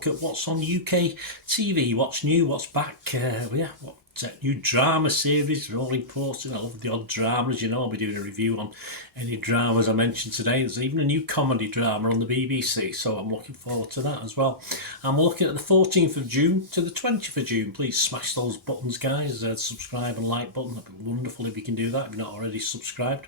look at what's on UK TV, what's new, what's back, what new drama series are all important. I love the odd dramas, I'll be doing a review on any dramas I mentioned today. There's even a new comedy drama on the BBC, so I'm looking forward to that as well. I'm looking at the 14th of June to the 20th of June. Please smash those buttons, guys. Subscribe and like button. That'd be wonderful if you can do that if you're not already subscribed.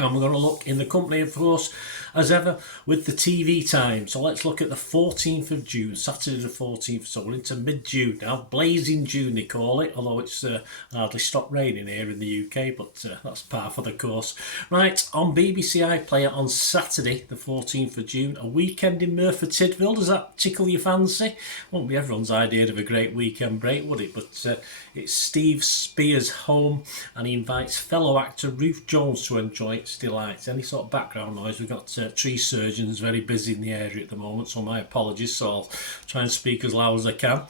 And we're going to look in the company, of course, as ever, with the TV time. So let's look at the 14th of June, Saturday the 14th. So we're into mid-June now. Blazing June, they call it, although it's hardly stopped raining here in the UK, but that's par for the course. Right, on BBC iPlayer on Saturday, the 14th of June, a weekend in Merthyr Tydfil. Does that tickle your fancy? Won't be everyone's idea of a great weekend break, would it? But it's Steve Spears' home, and he invites fellow actor Ruth Jones to enjoy its delights. Any sort of background noise? We've got tree surgeons very busy in the area at the moment, so my apologies, so I'll try and speak as loud as I can.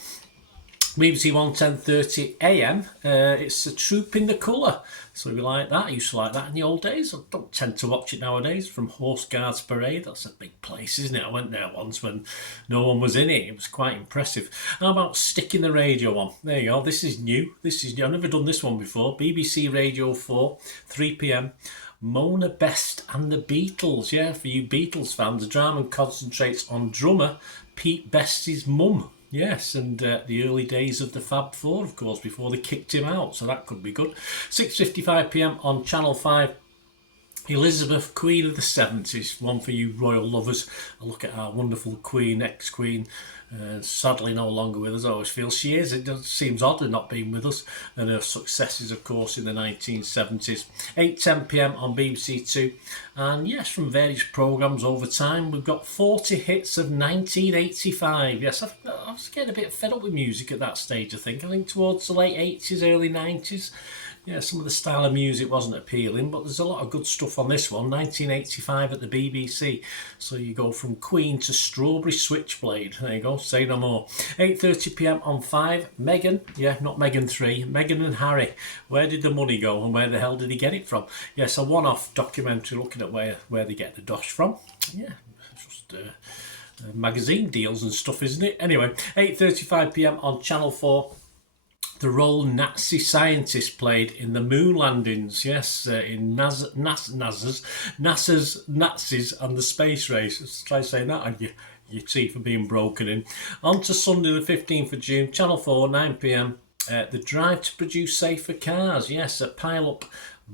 BBC One, 10:30 AM. It's a Troop in the Colour. So we like that. I used to like that in the old days. I don't tend to watch it nowadays. From Horse Guards Parade. That's a big place, isn't it? I went there once when no one was in it. It was quite impressive. How about Sticking the Radio On? There you go. This is new. I've never done this one before. BBC Radio 4, 3 PM. Mona Best and the Beatles. Yeah, for you Beatles fans, the drama concentrates on drummer Pete Best's mum. Yes, and the early days of the Fab Four, of course, before they kicked him out, so that could be good. 6:55 PM on Channel 5. Elizabeth, Queen of the 70s, one for you royal lovers. A look at our wonderful Queen, ex-Queen, sadly no longer with us. I always feel she is. It seems odd her not being with us. And her successes, of course, in the 1970s. 8:10 PM on BBC Two. And yes, from various programmes over time, we've got 40 hits of 1985. Yes, I was getting a bit fed up with music at that stage, I think towards the late 80s, early 90s. Yeah, some of the style of music wasn't appealing, but there's a lot of good stuff on this one. 1985 at the BBC. So you go from Queen to Strawberry Switchblade. There you go, say no more. 8:30 PM on 5. Meghan, not Meghan 3. Meghan and Harry. Where did the money go and where the hell did he get it from? Yes, a one-off documentary looking at where they get the dosh from. Yeah, it's just magazine deals and stuff, isn't it? Anyway, 8:35 PM on Channel 4. The role Nazi scientists played in the moon landings, yes, in NASA's Nazis and the space race. Let's try saying that and your teeth are being broken in. On to Sunday the 15th of June, Channel 4, 9 PM. The drive to produce safer cars, yes, a pile-up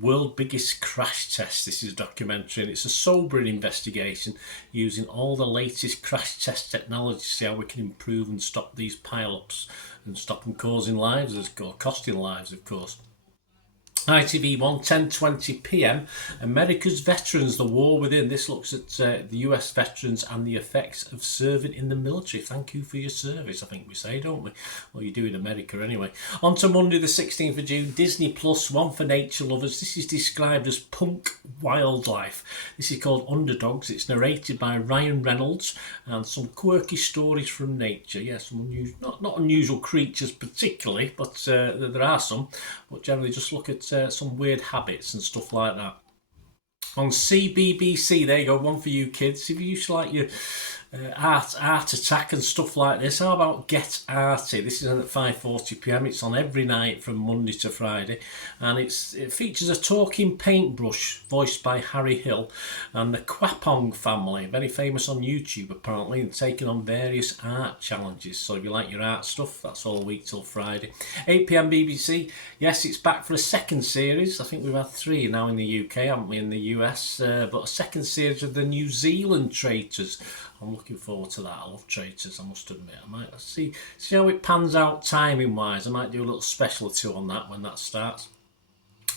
world biggest crash test. This is a documentary and it's a sobering investigation using all the latest crash test technology to see how we can improve and stop these pile-ups and stop them causing lives, costing lives, of course. ITV 1, 10:20 PM. America's Veterans, the War Within. This looks at the US veterans and the effects of serving in the military. Thank you for your service, I think we say, don't we? Well, you do in America anyway. On to Monday the 16th of June, Disney Plus, one for nature lovers. This is described as punk wildlife. This is called Underdogs. It's narrated by Ryan Reynolds and some quirky stories from nature. Yes, some unusual, not unusual creatures particularly, but there are some. But generally just look at some weird habits and stuff like that. On CBBC, there you go, one for you kids. If you used to like your Art Attack and stuff like this, how about Get Arty? This is on at 5:40 PM. It's on every night from Monday to Friday, and it features a talking paintbrush voiced by Harry Hill and the Kwapong family, very famous on YouTube apparently, and taking on various art challenges. So if you like your art stuff, that's all week till Friday. 8 PM BBC. Yes, it's back for a second series. I think we've had 3 now in the UK, haven't we, in the US, but a second series of the New Zealand Traitors. I'm looking forward to that. I love Traitors, I must admit. I might see how it pans out timing wise. I might do a little special or two on that when that starts.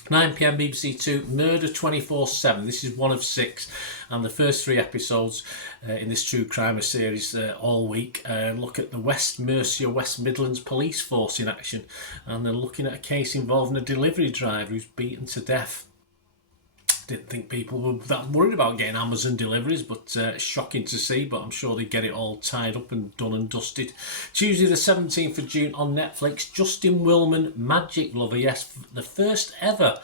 9 PM BBC 2, Murder 24/7. This is one of 6, and the first 3 episodes in this true crime series all week look at the West Mercia, West Midlands police force in action, and they're looking at a case involving a delivery driver who's beaten to death. Didn't think people were that worried about getting Amazon deliveries, but shocking to see, but I'm sure they get it all tied up and done and dusted. Tuesday the 17th of June on Netflix, Justin Willman, Magic Lover. Yes, the first ever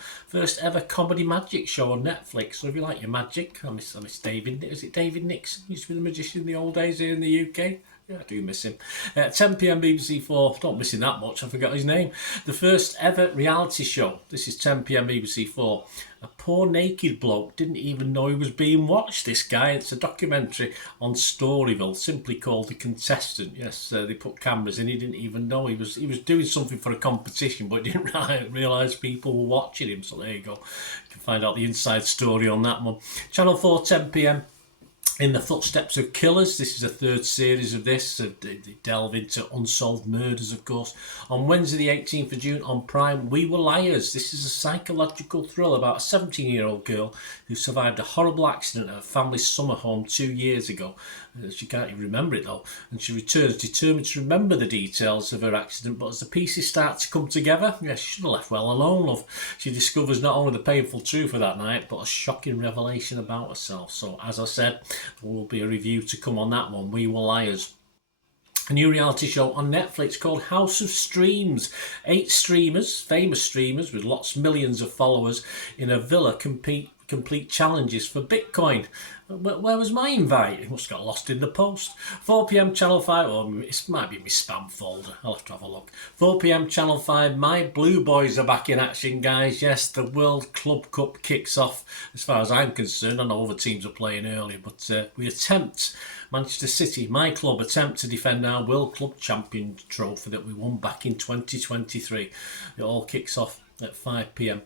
comedy magic show on Netflix. So if you like your magic, I miss David. Is it David Nixon? Used to be the magician in the old days here in the UK. Yeah, I do miss him. 10 p.m. BBC 4. Don't miss him that much. I forgot his name. The first ever reality show. This is 10 p.m. BBC 4. A poor naked bloke didn't even know he was being watched, this guy. It's a documentary on Storyville, simply called The Contestant. Yes, they put cameras in. He didn't even know he was doing something for a competition, but didn't realise people were watching him. So there you go. You can find out the inside story on that one. Channel 4, 10 p.m. In the Footsteps of Killers. This is the third series of this. They delve into unsolved murders, of course. On Wednesday the 18th of June on Prime, We Were Liars. This is a psychological thriller about a 17-year-old girl who survived a horrible accident at her family's summer home 2 years ago. She can't even remember it though, and she returns determined to remember the details of her accident, but as the pieces start to come together, she should have left well alone, love. She discovers not only the painful truth of that night, but a shocking revelation about herself. So as I said, there will be a review to come on that one. We Were Liars. A new reality show on Netflix called House of Streams. 8 streamers, famous streamers with millions of followers in a villa complete challenges for Bitcoin. Where was my invite? It must have got lost in the post. 4 p.m. Channel 5, or it might be my spam folder. I'll have to have a look. 4 p.m. Channel 5, my Blue Boys are back in action, guys. Yes, the World Club Cup kicks off, as far as I'm concerned. I know other teams are playing earlier, but Manchester City, my club, attempt to defend our World Club Champion trophy that we won back in 2023. It all kicks off at 5 p.m.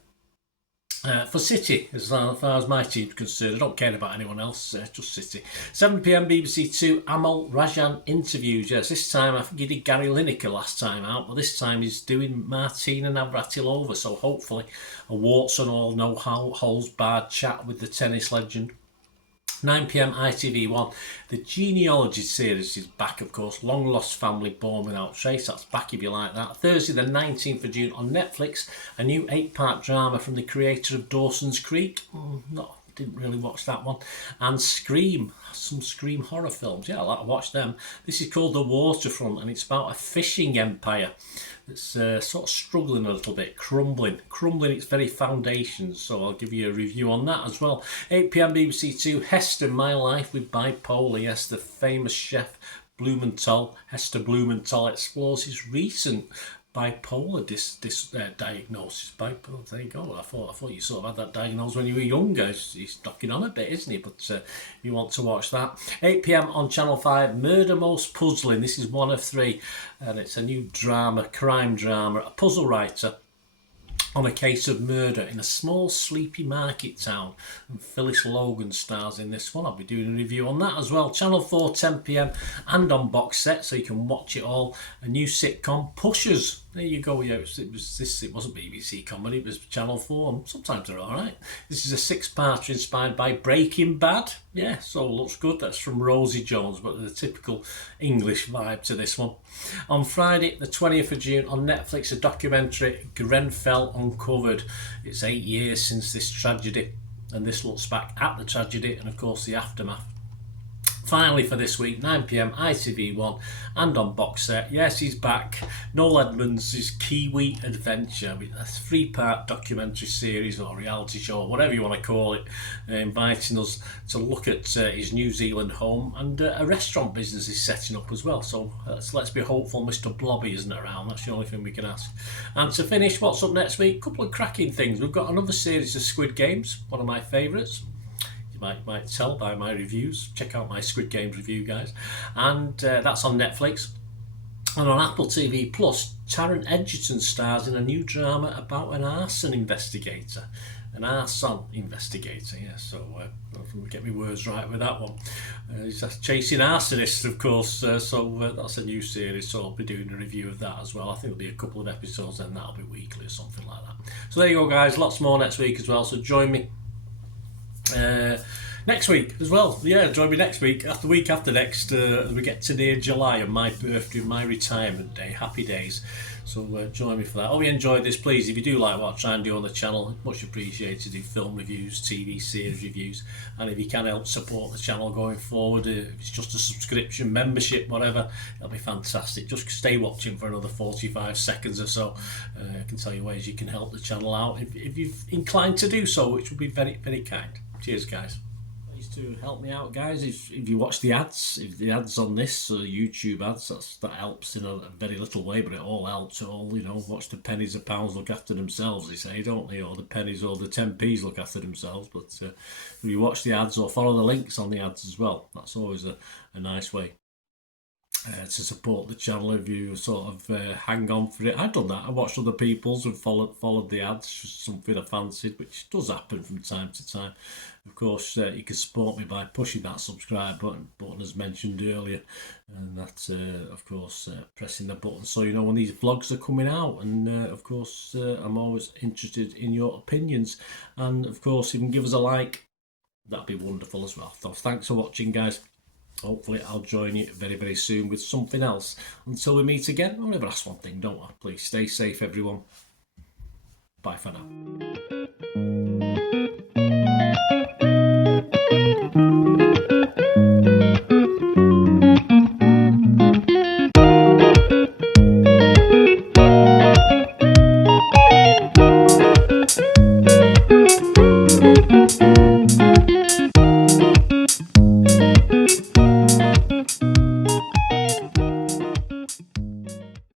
For City, as far as my team's concerned, I don't care about anyone else, just City. 7 p.m. BBC 2, Amal Rajan interviews. Yes, this time I think he did Gary Lineker last time out, but this time he's doing Martina Navratilova, so hopefully a warts and all, no holds barred chat with the tennis legend. 9 p.m. ITV1. The Genealogy series is back, of course. Long Lost Family Born Without Trace. That's back if you like that. Thursday the 19th of June on Netflix. A new 8-part drama from the creator of Dawson's Creek. Didn't really watch that one. And Scream. Some Scream horror films. Yeah, I like to watch them. This is called The Waterfront, and it's about a fishing empire that's sort of struggling a little bit, crumbling its very foundations. So I'll give you a review on that as well. 8 p.m. BBC 2, Hester, My Life with Bipolar. Yes, the famous chef Hester Blumenthal explores his recent bipolar diagnosis. Bipolar, there you go. I thought you sort of had that diagnosed when you were younger. He's knocking on a bit, isn't he? But if you want to watch that. 8 p.m. on Channel 5, Murder Most Puzzling. This is one of 3, and it's a new crime drama. A puzzle writer on a case of murder in a small sleepy market town, and Phyllis Logan stars in this one. I'll be doing a review on that as well. Channel 4, 10 p.m. and on box set, so you can watch it all. A new sitcom, Pushers. There you go. Yeah, it wasn't BBC comedy, it was Channel 4, and sometimes they're alright. This is a 6-parter inspired by Breaking Bad. Yeah, so looks good. That's from Rosie Jones, but the typical English vibe to this one. On Friday the 20th of June on Netflix, a documentary, Grenfell Uncovered. It's 8 years since this tragedy, and this looks back at the tragedy and of course the aftermath. Finally for this week, 9 p.m, ITV1 and on box set. Yes, he's back. Noel Edmonds' Kiwi Adventure, with a 3-part documentary series or reality show, or whatever you want to call it, inviting us to look at his New Zealand home, and a restaurant business he's setting up as well. So let's be hopeful Mr. Blobby isn't around. That's the only thing we can ask. And to finish, what's up next week? A couple of cracking things. We've got another series of Squid Games, one of my favourites. You might tell by my reviews. Check out my Squid Games review, guys. And that's on Netflix. And on Apple TV Plus, Taron Egerton stars in a new drama about an arson investigator. An arson investigator, yeah. So I'll get my words right with that one. He's chasing arsonists, of course. So that's a new series. So I'll be doing a review of that as well. I think there'll be a couple of episodes, and that'll be weekly or something like that. So there you go, guys. Lots more next week as well. So join me next week as well. Yeah, join me next week. The week after next, as we get to near July and my birthday, my retirement day. Happy days. So join me for that. Hope you enjoyed this. Please, if you do like what I try and do on the channel, much appreciated. Do film reviews, TV series reviews, and if you can help support the channel going forward, if it's just a subscription, membership, whatever, that'll be fantastic. Just stay watching for another 45 seconds or so. I can tell you ways you can help the channel out if you're inclined to do so, which would be very, very kind. Cheers, guys. to help me out, guys. If you watch the ads, if the ads on this YouTube ads, that helps in a very little way, but it all helps. All, you know, watch the pennies and pounds look after themselves, they say, don't they? Or the pennies or the 10p's look after themselves. But if you watch the ads or follow the links on the ads as well, that's always a nice way to support the channel. If you sort of hang on for it, I've done that. I watched other people's and followed the ads, just something I fancied, which does happen from time to time. Of course, you can support me by pushing that subscribe button as mentioned earlier, and that of course pressing the button so you know when these vlogs are coming out. And of course I'm always interested in your opinions, and of course you can give us a like, that'd be wonderful as well. So thanks for watching, guys. Hopefully I'll join you very, very soon with something else. Until we meet again, I'll never ask one thing, don't I? Please stay safe, everyone. Bye for now.